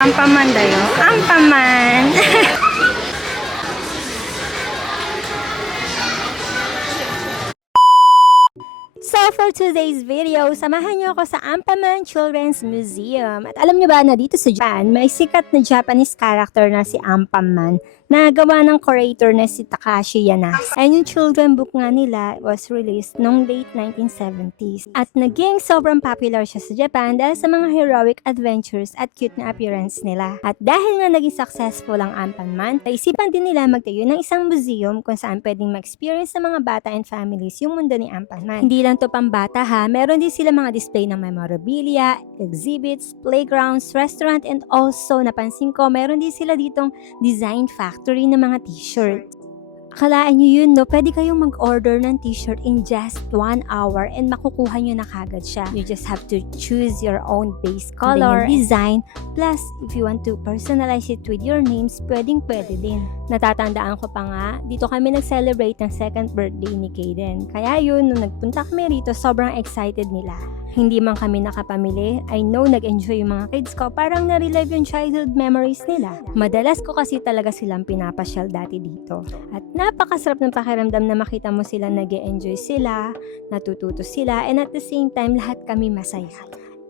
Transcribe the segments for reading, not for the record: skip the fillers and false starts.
Ampaman dayo. Ampaman! So for today's video, samahan niyo ako sa Ampaman Children's Museum. At alam niyo ba na dito sa Japan, may sikat na Japanese character na si Ampaman na gawa ng curator na si Takashi Yanase. And yung children book nga nila was released noong late 1970s. At naging sobrang popular siya sa Japan dahil sa mga heroic adventures at cute na appearance nila. At dahil nga naging successful ang Ampaman, naisipan din nila magtayo ng isang museum kung saan pwedeng ma-experience ng mga bata and families yung mundo ni Ampaman. Hindi lang to pambata ha, meron din sila mga display ng memorabilia, exhibits, playgrounds, restaurant, and also napansin ko meron din sila ditong design factory ng mga t-shirt. Akalaan nyo yun, no? Pwede kayong mag-order ng t-shirt in just 1 hour and makukuha nyo na kagad siya. You just have to choose your own base color, design, plus if you want to personalize it with your names, pwedeng-pwede din. Natatandaan ko pa nga, dito kami nag-celebrate ng second birthday ni Kaden. Kaya yun, nung nagpunta kami rito, sobrang excited nila. Hindi man kami nakapamili, I know nag-enjoy yung mga kids ko, parang na-relive yung childhood memories nila. Madalas ko kasi talaga silang pinapasyal dati dito. At napakasarap ng pakiramdam na makita mo sila nag-enjoy sila, natututo sila, and at the same time, lahat kami masaya.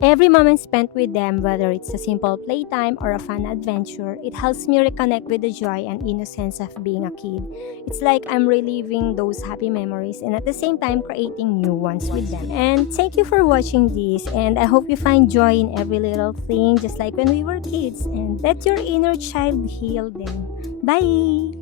Every moment spent with them, whether it's a simple playtime or a fun adventure, it helps me reconnect with the joy and innocence of being a kid. It's like I'm reliving those happy memories and at the same time creating new ones with them. And thank you for watching this, and I hope you find joy in every little thing just like when we were kids, and let your inner child heal them. Bye!